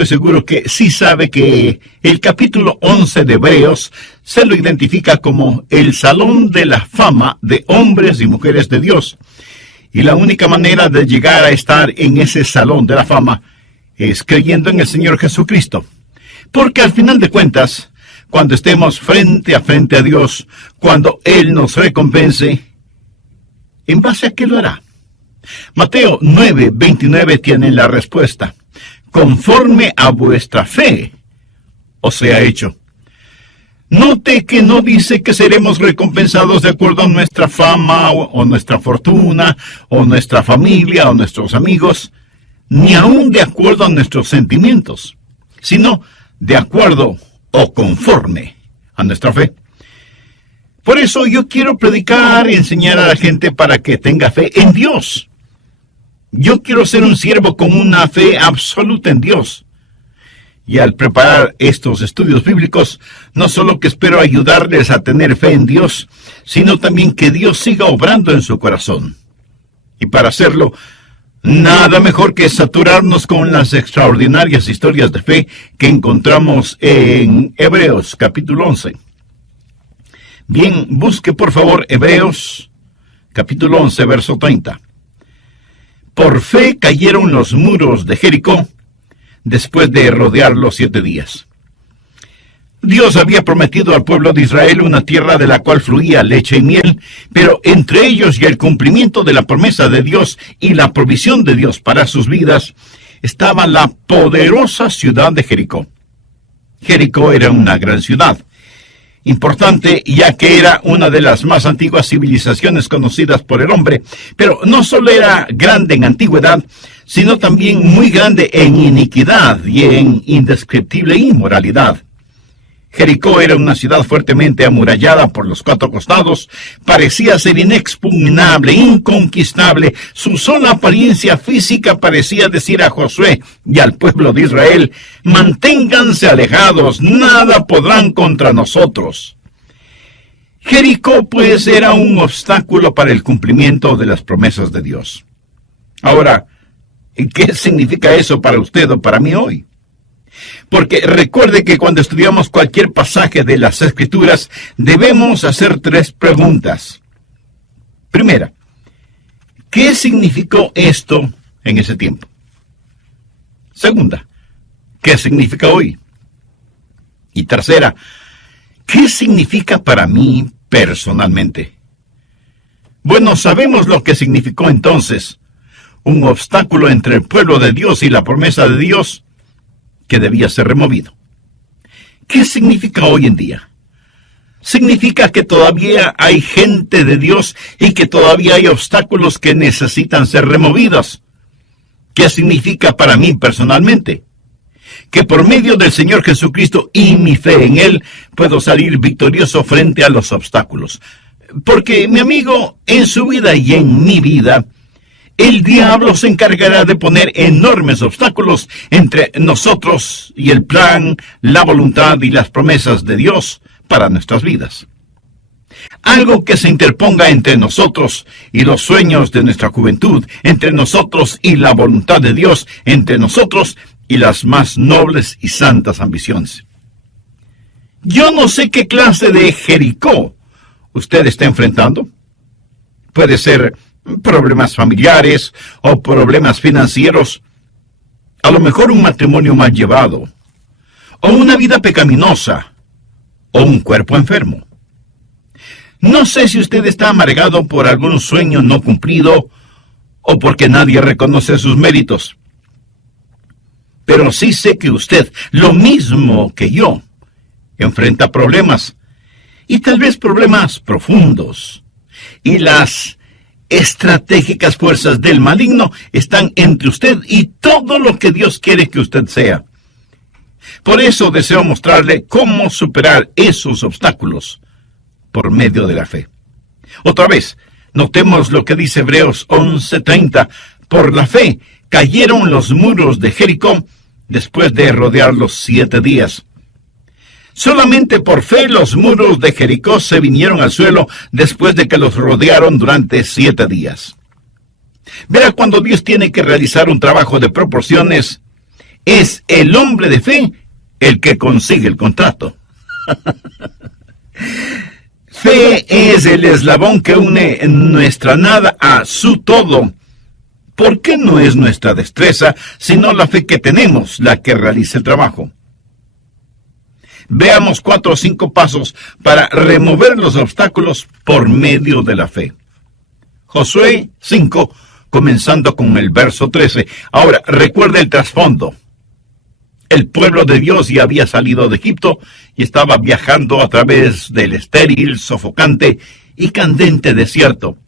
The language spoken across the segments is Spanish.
Estoy seguro que sí sabe que el capítulo 11 de Hebreos se lo identifica como el salón de la fama de hombres y mujeres de Dios. Y la única manera de llegar a estar en ese salón de la fama es creyendo en el Señor Jesucristo. Porque al final de cuentas, cuando estemos frente a Dios, cuando Él nos recompense, ¿en base a qué lo hará? Mateo 9:29 tiene la respuesta. Conforme a vuestra fe os sea hecho. Note que no dice que seremos recompensados de acuerdo a nuestra fama o nuestra fortuna o nuestra familia o nuestros amigos, ni aún de acuerdo a nuestros sentimientos, sino de acuerdo o conforme a nuestra fe. Por eso yo quiero predicar y enseñar a la gente para que tenga fe en Dios. Yo quiero ser un siervo con una fe absoluta en Dios. Y al preparar estos estudios bíblicos, no solo que espero ayudarles a tener fe en Dios, sino también que Dios siga obrando en su corazón. Y para hacerlo, nada mejor que saturarnos con las extraordinarias historias de fe que encontramos en Hebreos capítulo 11. Bien, busque por favor Hebreos capítulo 11, verso 30. Por fe cayeron los muros de Jericó después de rodearlos 7 días. Dios había prometido al pueblo de Israel una tierra de la cual fluía leche y miel, pero entre ellos y el cumplimiento de la promesa de Dios y la provisión de Dios para sus vidas, estaba la poderosa ciudad de Jericó. Jericó era una gran ciudad, importante ya que era una de las más antiguas civilizaciones conocidas por el hombre, pero no solo era grande en antigüedad, sino también muy grande en iniquidad y en indescriptible inmoralidad. Jericó era una ciudad fuertemente amurallada por los 4 costados, parecía ser inexpugnable, inconquistable. Su sola apariencia física parecía decir a Josué y al pueblo de Israel: manténganse alejados, nada podrán contra nosotros. Jericó, pues, era un obstáculo para el cumplimiento de las promesas de Dios. Ahora, ¿qué significa eso para usted o para mí hoy? Porque recuerde que cuando estudiamos cualquier pasaje de las Escrituras, debemos hacer 3 preguntas. Primera, ¿qué significó esto en ese tiempo? Segunda, ¿qué significa hoy? Y tercera, ¿qué significa para mí personalmente? Bueno, sabemos lo que significó entonces: un obstáculo entre el pueblo de Dios y la promesa de Dios, que debía ser removido. ¿Qué significa hoy en día? Significa que todavía hay gente de Dios y que todavía hay obstáculos que necesitan ser removidos. ¿Qué significa para mí personalmente? Que por medio del Señor Jesucristo y mi fe en Él, puedo salir victorioso frente a los obstáculos. Porque, mi amigo, en su vida y en mi vida, el diablo se encargará de poner enormes obstáculos entre nosotros y el plan, la voluntad y las promesas de Dios para nuestras vidas. Algo que se interponga entre nosotros y los sueños de nuestra juventud, entre nosotros y la voluntad de Dios, entre nosotros y las más nobles y santas ambiciones. Yo no sé qué clase de Jericó usted está enfrentando. Puede ser problemas familiares o problemas financieros, a lo mejor un matrimonio mal llevado, o una vida pecaminosa, o un cuerpo enfermo. No sé si usted está amargado por algún sueño no cumplido o porque nadie reconoce sus méritos. Pero sí sé que usted, lo mismo que yo, enfrenta problemas, y tal vez problemas profundos, y las estratégicas fuerzas del maligno están entre usted y todo lo que Dios quiere que usted sea. Por eso deseo mostrarle cómo superar esos obstáculos por medio de la fe. Otra vez, notemos lo que dice Hebreos 11:30. Por la fe cayeron los muros de Jericó después de rodearlos 7 días. Solamente por fe los muros de Jericó se vinieron al suelo después de que los rodearon durante 7 días. Verá, cuando Dios tiene que realizar un trabajo de proporciones, es el hombre de fe el que consigue el contrato. Fe es el eslabón que une nuestra nada a su todo. ¿Por qué no es nuestra destreza, sino la fe que tenemos, la que realiza el trabajo? Veamos 4 o 5 pasos para remover los obstáculos por medio de la fe. Josué 5, comenzando con el verso 13. Ahora, recuerda el trasfondo. El pueblo de Dios ya había salido de Egipto y estaba viajando a través del estéril, sofocante y candente desierto.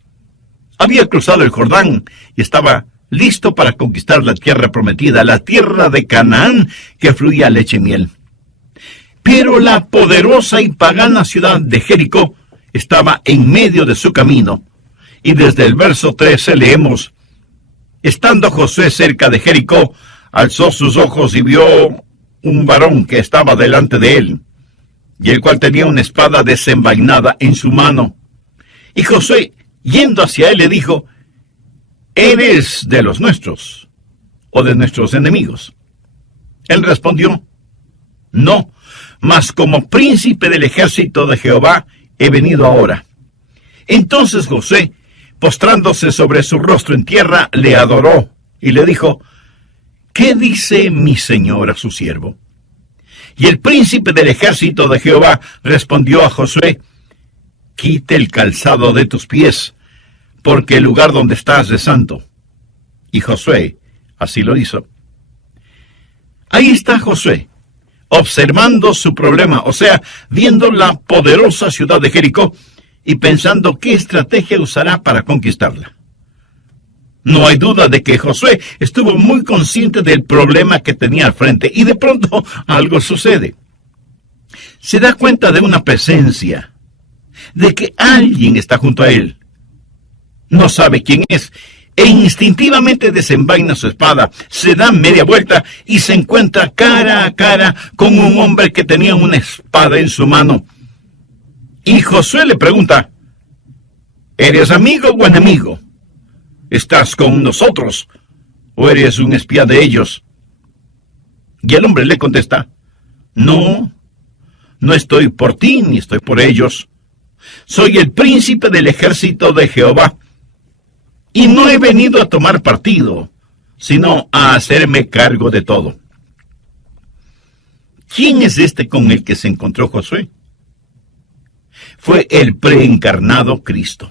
Había cruzado el Jordán y estaba listo para conquistar la tierra prometida, la tierra de Canaán que fluía leche y miel. Pero la poderosa y pagana ciudad de Jericó estaba en medio de su camino. Y desde el verso 13 leemos: estando Josué cerca de Jericó, alzó sus ojos y vio un varón que estaba delante de él, y el cual tenía una espada desenvainada en su mano. Y Josué, yendo hacia él, le dijo: ¿eres de los nuestros o de nuestros enemigos? Él respondió: no, mas como príncipe del ejército de Jehová he venido ahora. Entonces Josué, postrándose sobre su rostro en tierra, le adoró y le dijo: ¿qué dice mi señor a su siervo? Y el príncipe del ejército de Jehová respondió a Josué: quite el calzado de tus pies, porque el lugar donde estás es santo. Y Josué así lo hizo. Ahí está Josué, observando su problema, o sea, viendo la poderosa ciudad de Jericó y pensando qué estrategia usará para conquistarla. No hay duda de que Josué estuvo muy consciente del problema que tenía al frente y de pronto algo sucede. Se da cuenta de una presencia, de que alguien está junto a él. No sabe quién es e instintivamente desenvaina su espada, se da media vuelta y se encuentra cara a cara con un hombre que tenía una espada en su mano. Y Josué le pregunta: ¿eres amigo o enemigo? ¿Estás con nosotros o eres un espía de ellos? Y el hombre le contesta: no, no estoy por ti ni estoy por ellos. Soy el príncipe del ejército de Jehová, y no he venido a tomar partido, sino a hacerme cargo de todo. ¿Quién es este con el que se encontró Josué? Fue el preencarnado Cristo.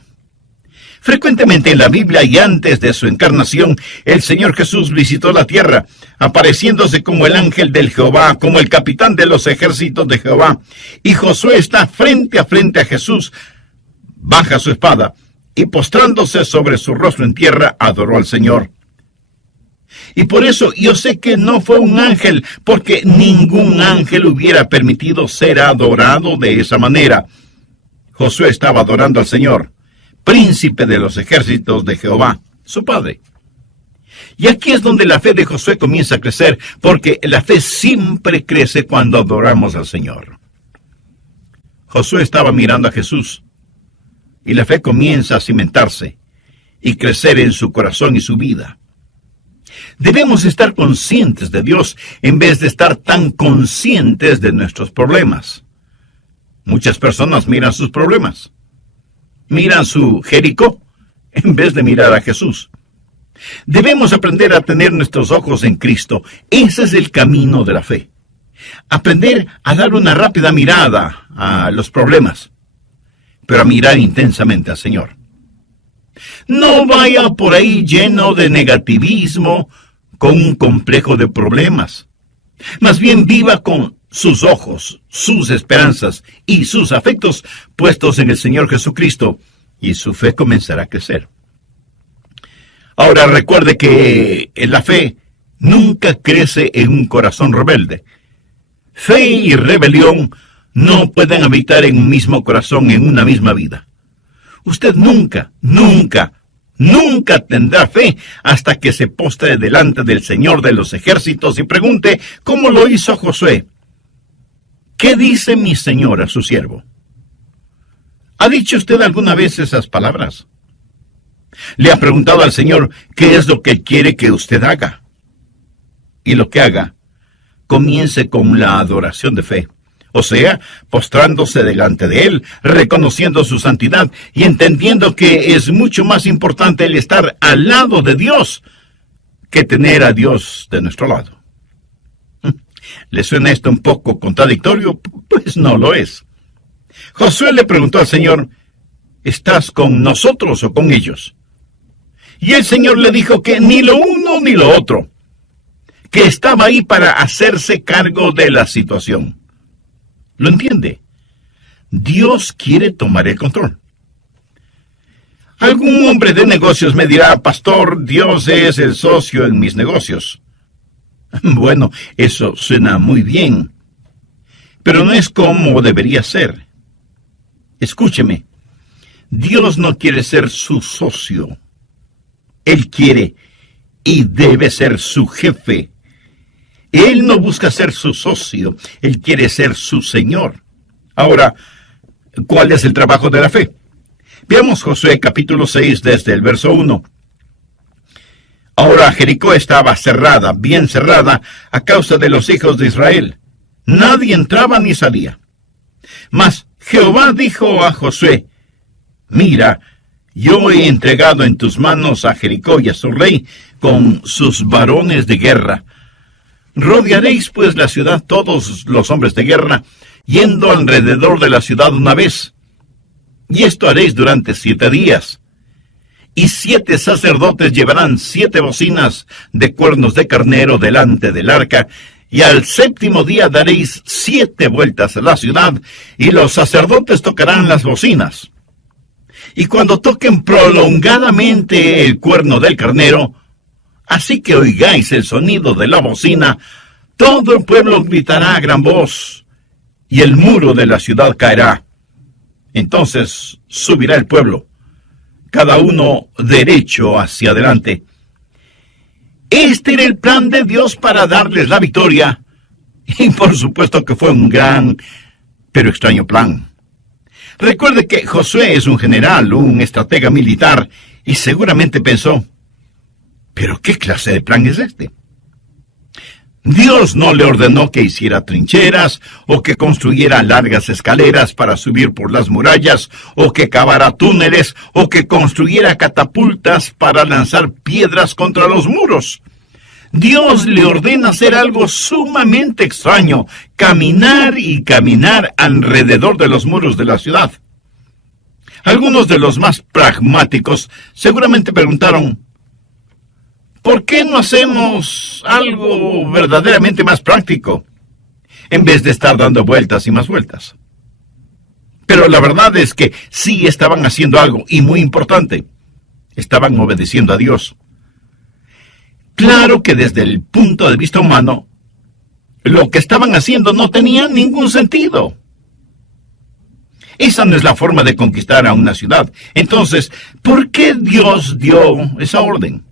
Frecuentemente en la Biblia y antes de su encarnación, el Señor Jesús visitó la tierra, apareciéndose como el ángel del Jehová, como el capitán de los ejércitos de Jehová. Y Josué está frente a Jesús, baja su espada y postrándose sobre su rostro en tierra, adoró al Señor. Y por eso yo sé que no fue un ángel, porque ningún ángel hubiera permitido ser adorado de esa manera. Josué estaba adorando al Señor, príncipe de los ejércitos de Jehová, su padre. Y aquí es donde la fe de Josué comienza a crecer, porque la fe siempre crece cuando adoramos al Señor. Josué estaba mirando a Jesús, y la fe comienza a cimentarse y crecer en su corazón y su vida. Debemos estar conscientes de Dios en vez de estar tan conscientes de nuestros problemas. Muchas personas miran sus problemas, miran su Jericó, en vez de mirar a Jesús. Debemos aprender a tener nuestros ojos en Cristo. Ese es el camino de la fe. Aprender a dar una rápida mirada a los problemas, pero a mirar intensamente al Señor. No vaya por ahí lleno de negativismo, con un complejo de problemas. Más bien viva con sus ojos, sus esperanzas y sus afectos puestos en el Señor Jesucristo, y su fe comenzará a crecer. Ahora recuerde que la fe nunca crece en un corazón rebelde. Fe y rebelión no pueden habitar en un mismo corazón, en una misma vida. Usted nunca tendrá fe hasta que se postre delante del Señor de los ejércitos y pregunte, ¿cómo lo hizo Josué? ¿Qué dice mi Señor a su siervo? ¿Ha dicho usted alguna vez esas palabras? ¿Le ha preguntado al Señor qué es lo que quiere que usted haga? Y lo que haga, comience con la adoración de fe. O sea, postrándose delante de Él, reconociendo su santidad y entendiendo que es mucho más importante el estar al lado de Dios que tener a Dios de nuestro lado. ¿Le suena esto un poco contradictorio? Pues no lo es. Josué le preguntó al Señor, ¿estás con nosotros o con ellos? Y el Señor le dijo que ni lo uno ni lo otro, que estaba ahí para hacerse cargo de la situación. ¿Lo entiende? Dios quiere tomar el control. Algún hombre de negocios me dirá, pastor, Dios es el socio en mis negocios. Bueno, eso suena muy bien, pero no es como debería ser. Escúcheme, Dios no quiere ser su socio. Él quiere y debe ser su jefe. Él no busca ser su socio, Él quiere ser su Señor. Ahora, ¿cuál es el trabajo de la fe? Veamos Josué capítulo 6 desde el verso 1. Ahora Jericó estaba cerrada, bien cerrada, a causa de los hijos de Israel. Nadie entraba ni salía. Mas Jehová dijo a Josué, mira, yo he entregado en tus manos a Jericó y a su rey con sus varones de guerra. Rodearéis pues la ciudad todos los hombres de guerra, yendo alrededor de la ciudad una vez. Y esto haréis durante 7 días. Y 7 sacerdotes llevarán 7 bocinas de cuernos de carnero delante del arca, y al 7º día daréis 7 vueltas a la ciudad, y los sacerdotes tocarán las bocinas. Y cuando toquen prolongadamente el cuerno del carnero, así que oigáis el sonido de la bocina, todo el pueblo gritará a gran voz, y el muro de la ciudad caerá. Entonces subirá el pueblo, cada uno derecho hacia adelante. Este era el plan de Dios para darles la victoria, y por supuesto que fue un gran, pero extraño plan. Recuerde que Josué es un general, un estratega militar, y seguramente pensó, ¿pero qué clase de plan es este? Dios no le ordenó que hiciera trincheras, o que construyera largas escaleras para subir por las murallas, o que cavara túneles, o que construyera catapultas para lanzar piedras contra los muros. Dios le ordena hacer algo sumamente extraño, caminar y caminar alrededor de los muros de la ciudad. Algunos de los más pragmáticos seguramente preguntaron, ¿por qué no hacemos algo verdaderamente más práctico, en vez de estar dando vueltas y más vueltas? Pero la verdad es que sí estaban haciendo algo, y muy importante, estaban obedeciendo a Dios. Claro que desde el punto de vista humano, lo que estaban haciendo no tenía ningún sentido. Esa no es la forma de conquistar a una ciudad. Entonces, ¿por qué Dios dio esa orden?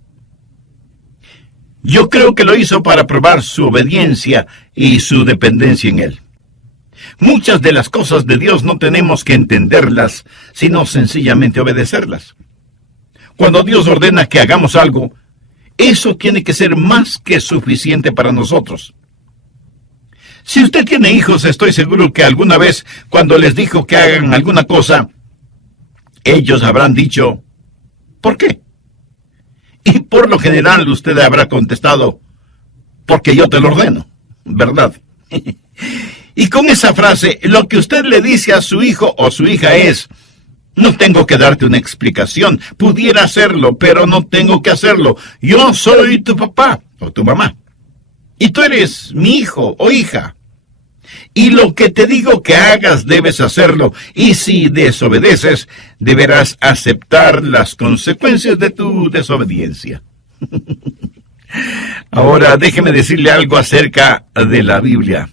Yo creo que lo hizo para probar su obediencia y su dependencia en Él. Muchas de las cosas de Dios no tenemos que entenderlas, sino sencillamente obedecerlas. Cuando Dios ordena que hagamos algo, eso tiene que ser más que suficiente para nosotros. Si usted tiene hijos, estoy seguro que alguna vez, cuando les dijo que hagan alguna cosa, ellos habrán dicho, ¿por qué? Y por lo general usted habrá contestado, porque yo te lo ordeno, ¿verdad? Y con esa frase, lo que usted le dice a su hijo o su hija es, no tengo que darte una explicación, pudiera hacerlo, pero no tengo que hacerlo. Yo soy tu papá o tu mamá, y tú eres mi hijo o hija. Y lo que te digo que hagas debes hacerlo, y si desobedeces, deberás aceptar las consecuencias de tu desobediencia. Ahora, déjeme decirle algo acerca de la Biblia.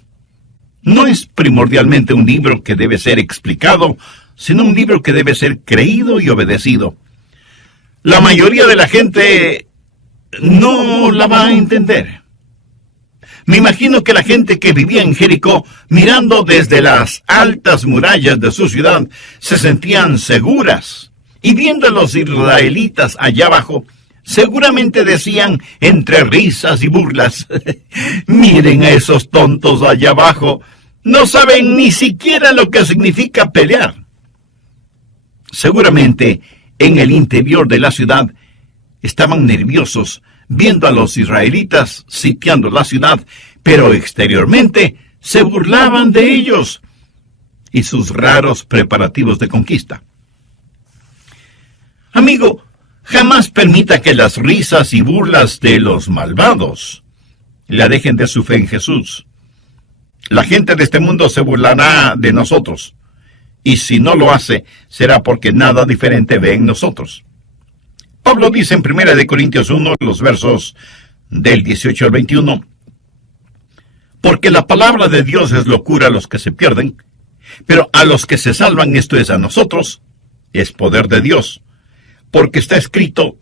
No es primordialmente un libro que debe ser explicado, sino un libro que debe ser creído y obedecido. La mayoría de la gente no la va a entender. Me imagino que la gente que vivía en Jericó, mirando desde las altas murallas de su ciudad, se sentían seguras. Y viendo a los israelitas allá abajo, seguramente decían entre risas y burlas: miren a esos tontos allá abajo, no saben ni siquiera lo que significa pelear. Seguramente en el interior de la ciudad estaban nerviosos viendo a los israelitas sitiando la ciudad, pero exteriormente se burlaban de ellos y sus raros preparativos de conquista. Amigo, jamás permita que las risas y burlas de los malvados le alejen de su fe en Jesús. La gente de este mundo se burlará de nosotros, y si no lo hace, será porque nada diferente ve en nosotros. Pablo dice en 1 Corintios 1, los versos del 18 al 21, porque la palabra de Dios es locura a los que se pierden, pero a los que se salvan, esto es a nosotros, es poder de Dios. Porque está escrito: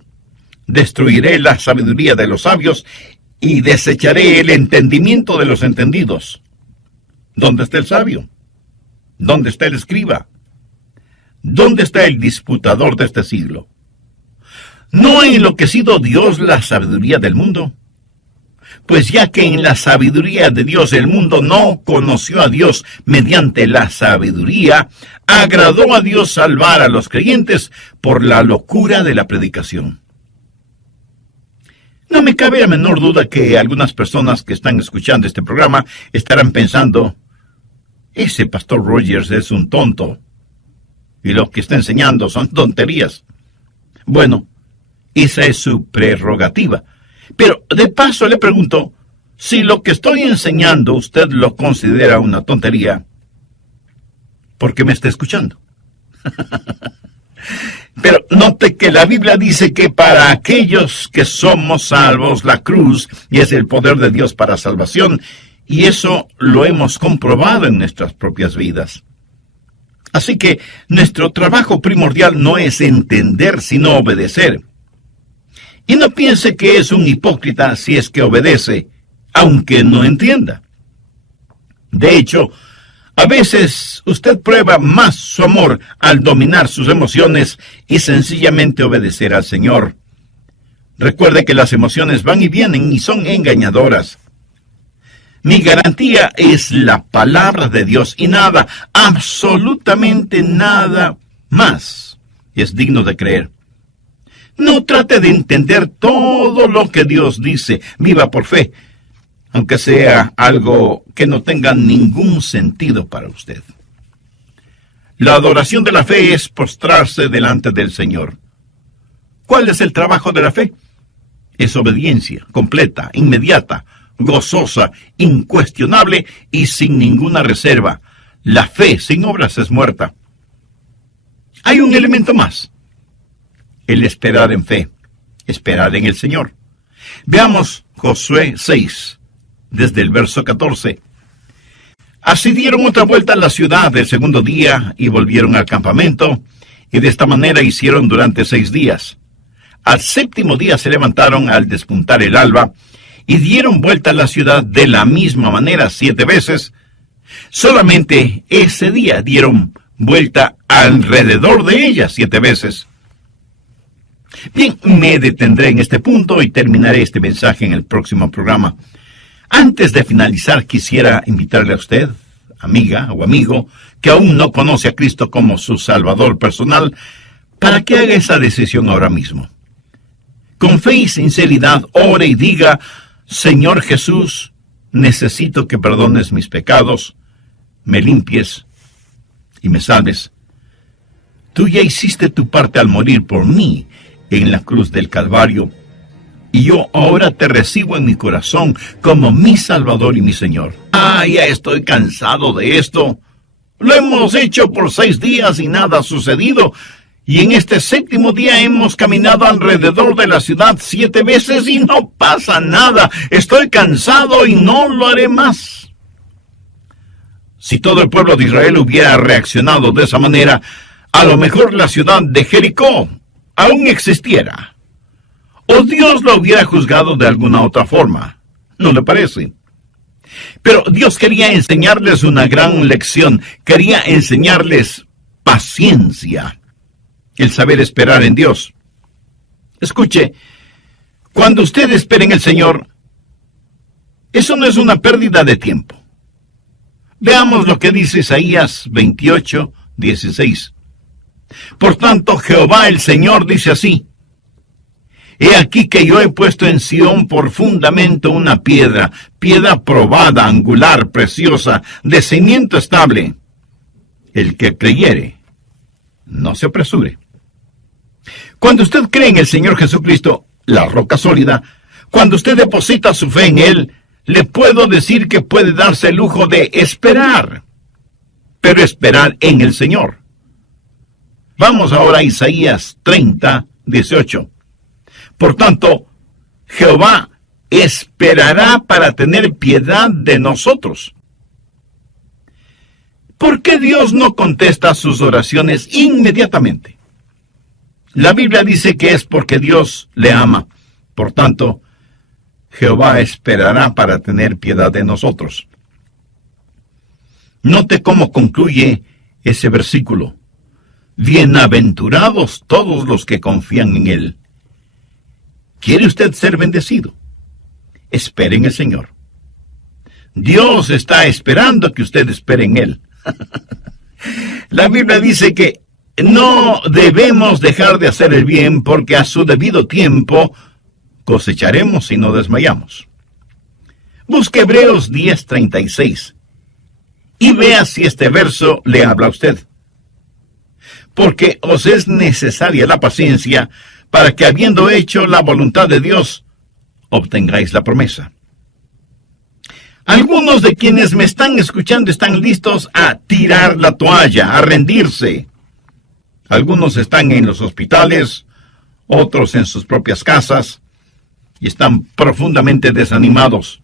destruiré la sabiduría de los sabios y desecharé el entendimiento de los entendidos. ¿Dónde está el sabio? ¿Dónde está el escriba? ¿Dónde está el disputador de este siglo? ¿No ha enloquecido Dios la sabiduría del mundo? Pues ya que en la sabiduría de Dios el mundo no conoció a Dios mediante la sabiduría, agradó a Dios salvar a los creyentes por la locura de la predicación. No me cabe la menor duda que algunas personas que están escuchando este programa estarán pensando: ese pastor Rogers es un tonto, y lo que está enseñando son tonterías. Bueno, esa es su prerrogativa. Pero de paso le pregunto, si lo que estoy enseñando usted lo considera una tontería, ¿por qué me está escuchando? Pero note que la Biblia dice que para aquellos que somos salvos, la cruz y es el poder de Dios para salvación, y eso lo hemos comprobado en nuestras propias vidas. Así que nuestro trabajo primordial no es entender, sino obedecer. Y no piense que es un hipócrita si es que obedece, aunque no entienda. De hecho, a veces usted prueba más su amor al dominar sus emociones y sencillamente obedecer al Señor. Recuerde que las emociones van y vienen y son engañadoras. Mi garantía es la palabra de Dios y nada, absolutamente nada más es digno de creer. No trate de entender todo lo que Dios dice. Viva por fe, aunque sea algo que no tenga ningún sentido para usted. La adoración de la fe es postrarse delante del Señor. ¿Cuál es el trabajo de la fe? Es obediencia completa, inmediata, gozosa, incuestionable y sin ninguna reserva. La fe sin obras es muerta. Hay un elemento más: el esperar en fe, esperar en el Señor. Veamos Josué 6, desde el verso 14. Así dieron otra vuelta a la ciudad el segundo día y volvieron al campamento, y de esta manera hicieron durante 6 días. Al séptimo día se levantaron al despuntar el alba, y dieron vuelta a la ciudad de la misma manera 7 veces. Solamente ese día dieron vuelta alrededor de ella 7 veces. Bien, me detendré en este punto y terminaré este mensaje en el próximo programa. Antes de finalizar, quisiera invitarle a usted, amiga o amigo, que aún no conoce a Cristo como su Salvador personal, para que haga esa decisión ahora mismo. Con fe y sinceridad, ore y diga: Señor Jesús, necesito que perdones mis pecados, me limpies y me salves. Tú ya hiciste tu parte al morir por mí en la cruz del Calvario, y yo ahora te recibo en mi corazón como mi Salvador y mi Señor. Ya estoy cansado de esto. Lo hemos hecho por 6 días y nada ha sucedido, y en este séptimo día hemos caminado alrededor de la ciudad 7 veces y no pasa nada. Estoy cansado y no lo haré más. Si todo el pueblo de Israel hubiera reaccionado de esa manera, a lo mejor la ciudad de Jericó aún existiera, o Dios lo hubiera juzgado de alguna otra forma. ¿No le parece? Pero Dios quería enseñarles una gran lección. Quería enseñarles paciencia, el saber esperar en Dios. Escuche, Cuando usted espera en el Señor, eso no es una pérdida de tiempo. Veamos lo que dice Isaías 28:16. Por tanto, Jehová el Señor dice así: He aquí que yo he puesto en Sión por fundamento una piedra probada, angular, preciosa, de cimiento estable. El que creyere, no se apresure. Cuando usted cree en el Señor Jesucristo, la roca sólida, cuando usted deposita su fe en Él, le puedo decir que puede darse el lujo de esperar, pero esperar en el Señor. Vamos ahora a Isaías 30:18. Por tanto, Jehová esperará para tener piedad de nosotros. ¿Por qué Dios no contesta sus oraciones inmediatamente? La Biblia dice que es porque Dios le ama. Por tanto, Jehová esperará para tener piedad de nosotros. Note cómo concluye ese versículo. Bienaventurados todos los que confían en Él. ¿Quiere usted ser bendecido? Espere en el Señor. Dios está esperando que usted espere en Él. La Biblia dice que no debemos dejar de hacer el bien, porque a su debido tiempo cosecharemos si no desmayamos. Busque Hebreos 10:36 y vea si este verso le habla a usted. Porque os es necesaria la paciencia, para que habiendo hecho la voluntad de Dios, obtengáis la promesa. Algunos de quienes me están escuchando están listos a tirar la toalla, a rendirse. Algunos están en los hospitales, otros en sus propias casas, y están profundamente desanimados.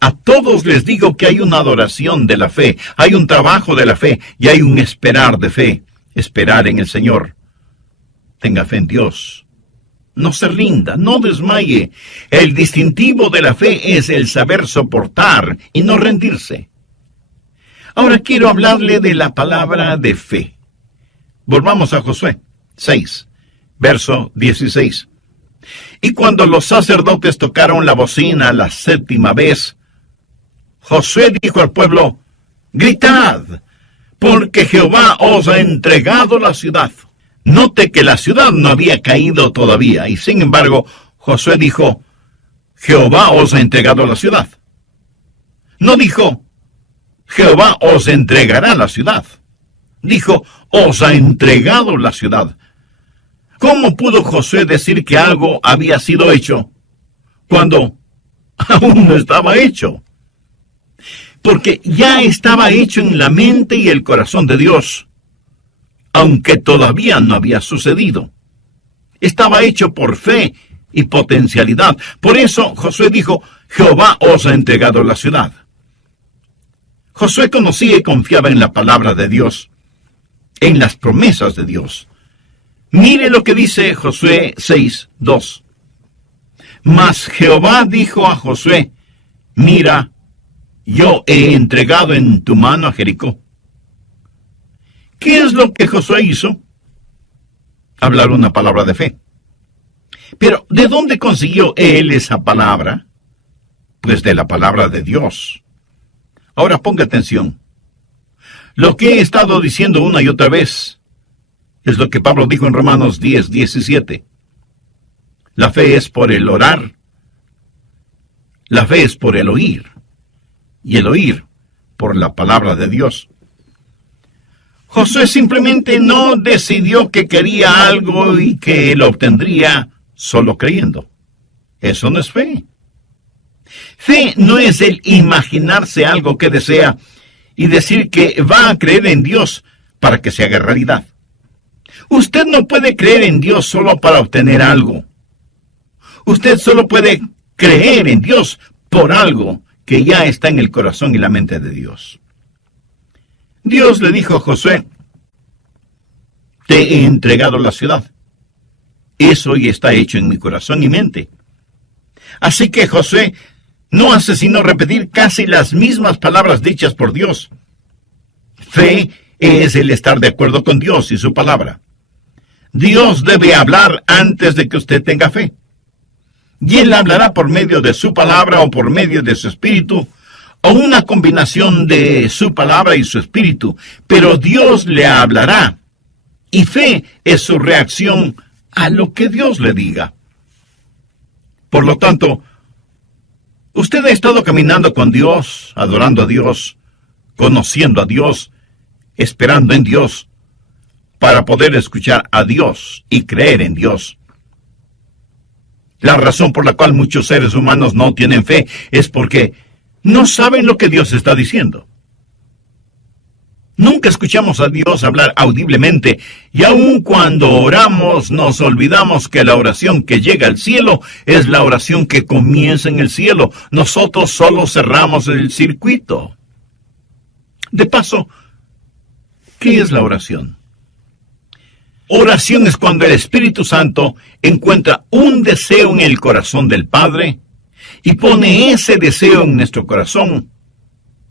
A todos les digo que hay una adoración de la fe, hay un trabajo de la fe, y hay un esperar de fe, esperar en el Señor. Tenga fe en Dios. No se rinda, no desmaye. El distintivo de la fe es el saber soportar y no rendirse. Ahora quiero hablarle de la palabra de fe. Volvamos a Josué 6, verso 16. Y cuando los sacerdotes tocaron la bocina la 7ª vez, Josué dijo al pueblo: gritad, porque Jehová os ha entregado la ciudad. Note que la ciudad no había caído todavía, y sin embargo, Josué dijo: Jehová os ha entregado la ciudad. No dijo: Jehová os entregará la ciudad. Dijo: os ha entregado la ciudad. ¿Cómo pudo Josué decir que algo había sido hecho cuando aún no estaba hecho? Porque ya estaba hecho en la mente y el corazón de Dios, aunque todavía no había sucedido. Estaba hecho por fe y potencialidad. Por eso Josué dijo: Jehová os ha entregado la ciudad. Josué conocía y confiaba en la palabra de Dios, en las promesas de Dios. Mire lo que dice Josué 6:2. Mas Jehová dijo a Josué: mira, yo he entregado en tu mano a Jericó. ¿Qué es lo que Josué hizo? Hablar una palabra de fe. Pero, ¿de dónde consiguió él esa palabra? Pues de la palabra de Dios. Ahora ponga atención. Lo que he estado diciendo una y otra vez es lo que Pablo dijo en Romanos 10:17. La fe es por el orar. La fe es por el oír. Y el oír por la palabra de Dios. Josué simplemente no decidió que quería algo y que lo obtendría solo creyendo. Eso no es fe. Fe no es el imaginarse algo que desea y decir que va a creer en Dios para que se haga realidad. Usted no puede creer en Dios solo para obtener algo. Usted solo puede creer en Dios por algo que ya está en el corazón y la mente de Dios. Dios le dijo a Josué: te he entregado la ciudad. Eso ya está hecho en mi corazón y mente. Así que Josué no hace sino repetir casi las mismas palabras dichas por Dios. Fe es el estar de acuerdo con Dios y su palabra. Dios debe hablar antes de que usted tenga fe. y Él hablará por medio de su palabra o por medio de su espíritu, o una combinación de su palabra y su espíritu, pero Dios le hablará, y fe es su reacción a lo que Dios le diga. Por lo tanto, usted ha estado caminando con Dios, adorando a Dios, conociendo a Dios, esperando en Dios, para poder escuchar a Dios y creer en Dios. La razón por la cual muchos seres humanos no tienen fe es porque no saben lo que Dios está diciendo. Nunca escuchamos a Dios hablar audiblemente, y aun cuando oramos nos olvidamos que la oración que llega al cielo es la oración que comienza en el cielo. Nosotros solo cerramos el circuito. De paso, ¿qué es la oración? Oración es cuando el Espíritu Santo encuentra un deseo en el corazón del Padre y pone ese deseo en nuestro corazón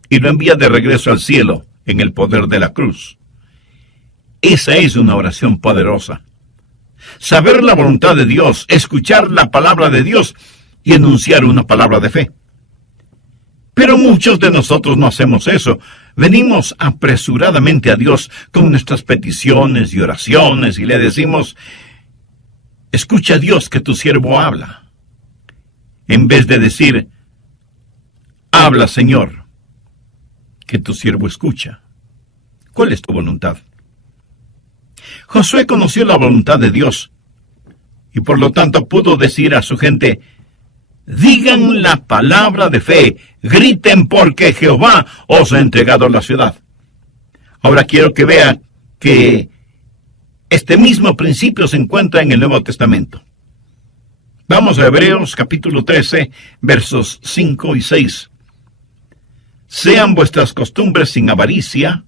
y lo envía de regreso al cielo en el poder de la cruz. Esa es una oración poderosa. Saber la voluntad de Dios, escuchar la palabra de Dios y enunciar una palabra de fe. Pero muchos de nosotros no hacemos eso. Venimos apresuradamente a Dios con nuestras peticiones y oraciones y le decimos: escucha a Dios, que tu siervo habla. En vez de decir: habla, Señor, que tu siervo escucha. ¿Cuál es tu voluntad? Josué conoció la voluntad de Dios y por lo tanto pudo decir a su gente: digan la palabra de fe, griten porque Jehová os ha entregado la ciudad. Ahora quiero que vean que este mismo principio se encuentra en el Nuevo Testamento. Vamos a Hebreos capítulo 13, versos 5 y 6. Sean vuestras costumbres sin avaricia,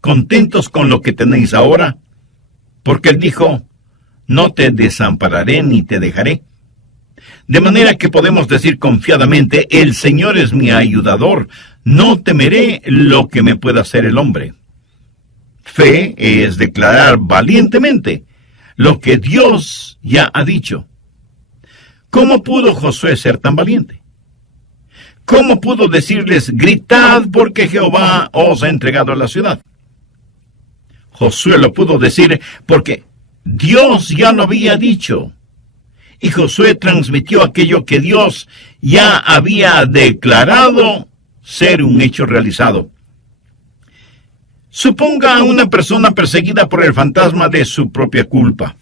contentos con lo que tenéis ahora, porque Él dijo: no te desampararé ni te dejaré. De manera que podemos decir confiadamente: el Señor es mi ayudador, no temeré lo que me pueda hacer el hombre. Fe es declarar valientemente lo que Dios ya ha dicho. ¿Cómo pudo Josué ser tan valiente? ¿Cómo pudo decirles: gritad porque Jehová os ha entregado la ciudad? Josué lo pudo decir porque Dios ya lo había dicho. Y Josué transmitió aquello que Dios ya había declarado ser un hecho realizado. Suponga a una persona perseguida por el fantasma de su propia culpa.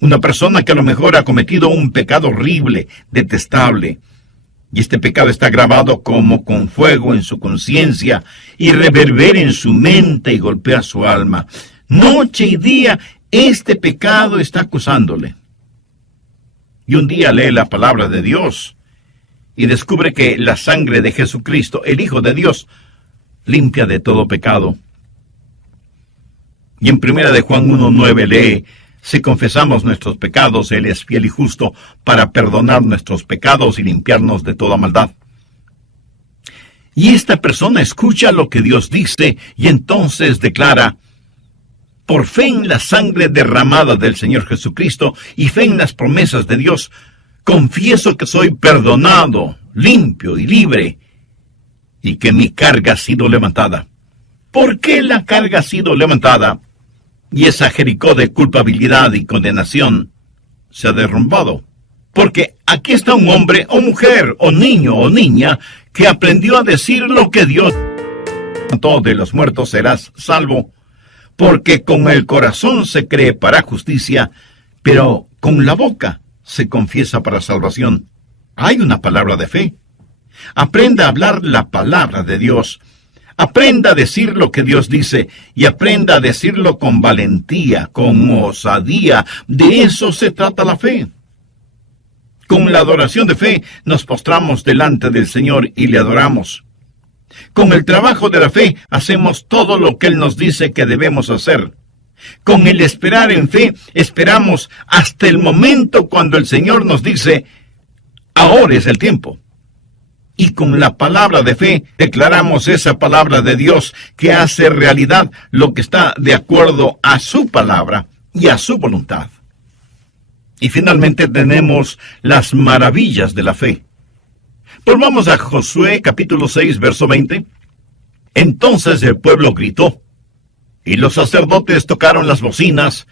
Una persona que a lo mejor ha cometido un pecado horrible, detestable. Y este pecado está grabado como con fuego en su conciencia y reverbera en su mente y golpea su alma. Noche y día este pecado está acusándole. Y un día lee la palabra de Dios y descubre que la sangre de Jesucristo, el Hijo de Dios, limpia de todo pecado. Y en 1 de Juan 1:9 lee: si confesamos nuestros pecados, Él es fiel y justo para perdonar nuestros pecados y limpiarnos de toda maldad. Y esta persona escucha lo que Dios dice y entonces declara: por fe en la sangre derramada del Señor Jesucristo y fe en las promesas de Dios, confieso que soy perdonado, limpio y libre, y que mi carga ha sido levantada. ¿Por qué la carga ha sido levantada? Y esa Jericó de culpabilidad y condenación se ha derrumbado. Porque aquí está un hombre o mujer o niño o niña que aprendió a decir lo que Dios dijo: de los muertos serás salvo. Porque con el corazón se cree para justicia, pero con la boca se confiesa para salvación. Hay una palabra de fe. Aprenda a hablar la palabra de Dios. Aprenda a decir lo que Dios dice y aprenda a decirlo con valentía, con osadía. De eso se trata la fe. Con la adoración de fe nos postramos delante del Señor y le adoramos. Con el trabajo de la fe hacemos todo lo que Él nos dice que debemos hacer. Con el esperar en fe, esperamos hasta el momento cuando el Señor nos dice: ahora es el tiempo. Y con la palabra de fe declaramos esa palabra de Dios que hace realidad lo que está de acuerdo a su palabra y a su voluntad. Y finalmente tenemos las maravillas de la fe. Volvamos a Josué capítulo 6, verso 20. Entonces el pueblo gritó, y los sacerdotes tocaron las bocinas,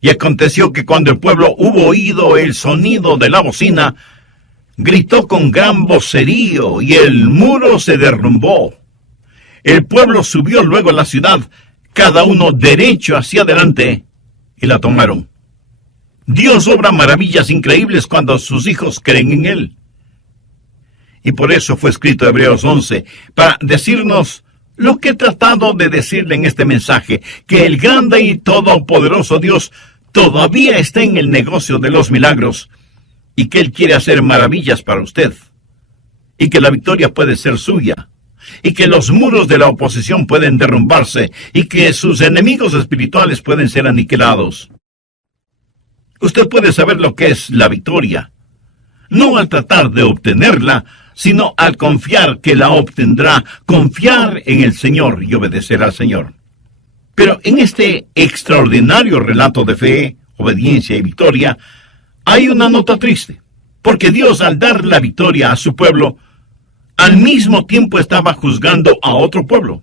y aconteció que cuando el pueblo hubo oído el sonido de la bocina, gritó con gran vocerío, y el muro se derrumbó. El pueblo subió luego a la ciudad, cada uno derecho hacia adelante, y la tomaron. Dios obra maravillas increíbles cuando sus hijos creen en Él. Y por eso fue escrito Hebreos 11, para decirnos lo que he tratado de decirle en este mensaje, que el grande y todopoderoso Dios todavía está en el negocio de los milagros, y que Él quiere hacer maravillas para usted, y que la victoria puede ser suya, y que los muros de la oposición pueden derrumbarse, y que sus enemigos espirituales pueden ser aniquilados. Usted puede saber lo que es la victoria, no al tratar de obtenerla, sino al confiar que la obtendrá, confiar en el Señor y obedecer al Señor. Pero en este extraordinario relato de fe, obediencia y victoria, hay una nota triste, porque Dios, al dar la victoria a su pueblo, al mismo tiempo estaba juzgando a otro pueblo.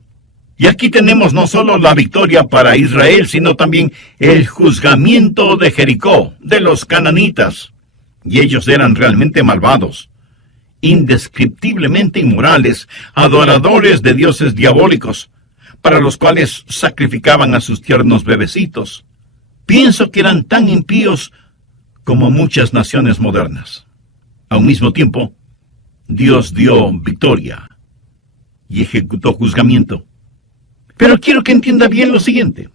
Y aquí tenemos no solo la victoria para Israel, sino también el juzgamiento de Jericó, de los cananitas. Y ellos eran realmente malvados, indescriptiblemente inmorales, adoradores de dioses diabólicos, para los cuales sacrificaban a sus tiernos bebecitos. Pienso que eran tan impíos como muchas naciones modernas. A un mismo tiempo, Dios dio victoria y ejecutó juzgamiento. Pero quiero que entienda bien lo siguiente.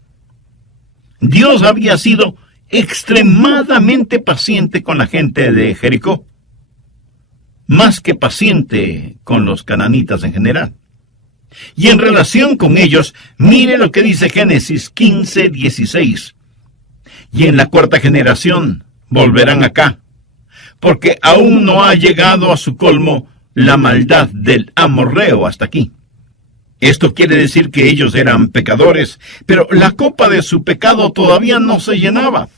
Dios había sido extremadamente paciente con la gente de Jericó, más que paciente con los cananitas en general. Y en relación con ellos, mire lo que dice Génesis 15, 16. Y en la cuarta generación volverán acá, porque aún no ha llegado a su colmo la maldad del amorreo hasta aquí. Esto quiere decir que ellos eran pecadores, pero la copa de su pecado todavía no se llenaba.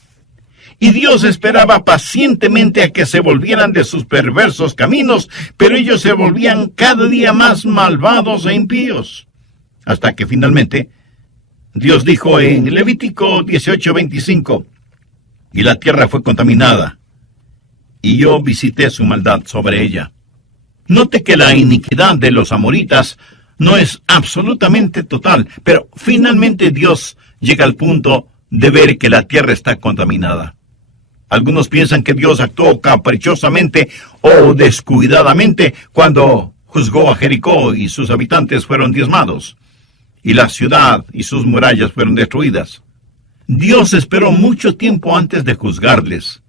Y Dios esperaba pacientemente a que se volvieran de sus perversos caminos, pero ellos se volvían cada día más malvados e impíos. Hasta que finalmente Dios dijo en Levítico 18:25, y la tierra fue contaminada, y yo visité su maldad sobre ella. Note que la iniquidad de los amoritas no es absolutamente total, pero finalmente Dios llega al punto de ver que la tierra está contaminada. Algunos piensan que Dios actuó caprichosamente o descuidadamente cuando juzgó a Jericó y sus habitantes fueron diezmados, y la ciudad y sus murallas fueron destruidas. Dios esperó mucho tiempo antes de juzgarles,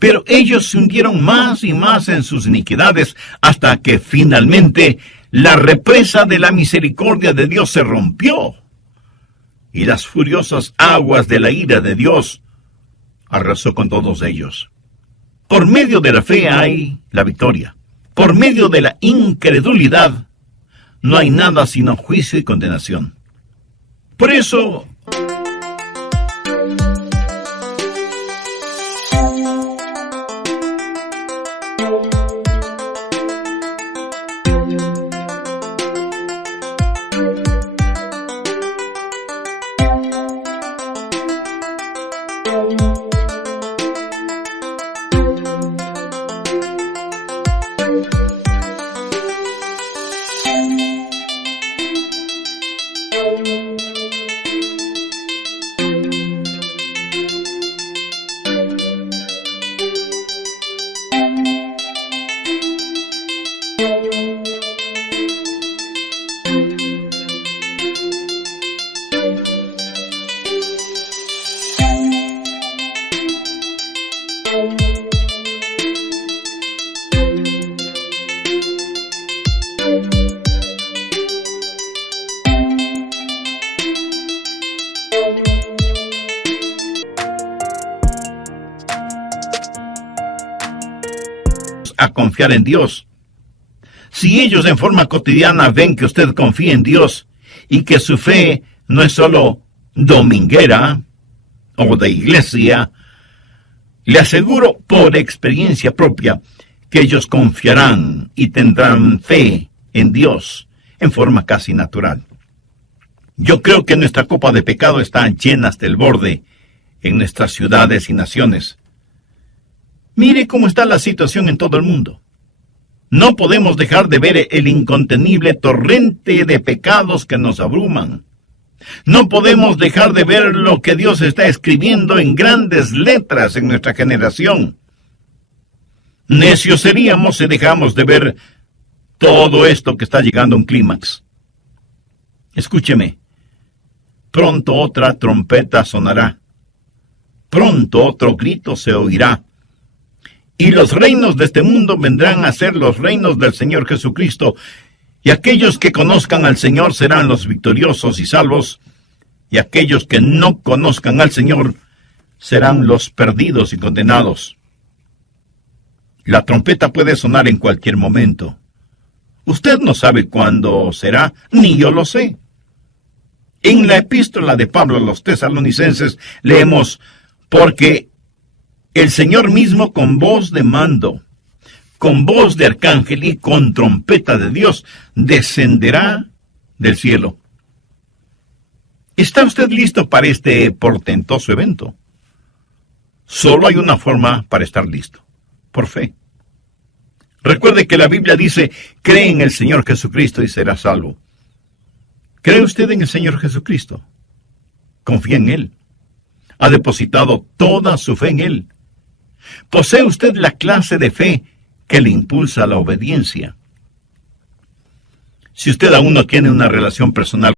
pero ellos se hundieron más y más en sus iniquidades hasta que finalmente la represa de la misericordia de Dios se rompió, y las furiosas aguas de la ira de Dios arrasó con todos ellos. Por medio de la fe hay la victoria. Por medio de la incredulidad no hay nada sino juicio y condenación. Por eso, a confiar en Dios. Si ellos en forma cotidiana ven que usted confía en Dios y que su fe no es solo dominguera o de iglesia, Le aseguro por experiencia propia que ellos confiarán y tendrán fe en Dios en forma casi natural. Yo creo que nuestra copa de pecado está llena hasta el borde en nuestras ciudades y naciones. Mire cómo está la situación en todo el mundo. No podemos dejar de ver el incontenible torrente de pecados que nos abruman. No podemos dejar de ver lo que Dios está escribiendo en grandes letras en nuestra generación. Necios seríamos si dejamos de ver todo esto que está llegando a un clímax. Escúcheme. Pronto otra trompeta sonará. Pronto otro grito se oirá. Y los reinos de este mundo vendrán a ser los reinos del Señor Jesucristo. Y aquellos que conozcan al Señor serán los victoriosos y salvos. Y aquellos que no conozcan al Señor serán los perdidos y condenados. La trompeta puede sonar en cualquier momento. Usted no sabe cuándo será, ni yo lo sé. En la epístola de Pablo a los tesalonicenses leemos: porque el Señor mismo con voz de mando, con voz de arcángel y con trompeta de Dios, descenderá del cielo. ¿Está usted listo para este portentoso evento? Solo hay una forma para estar listo: por fe. Recuerde que la Biblia dice: cree en el Señor Jesucristo y será salvo. ¿Cree usted en el Señor Jesucristo? ¿Confía en Él? ¿Ha depositado toda su fe en Él? ¿Posee usted la clase de fe que le impulsa a la obediencia? Si usted aún no tiene una relación personal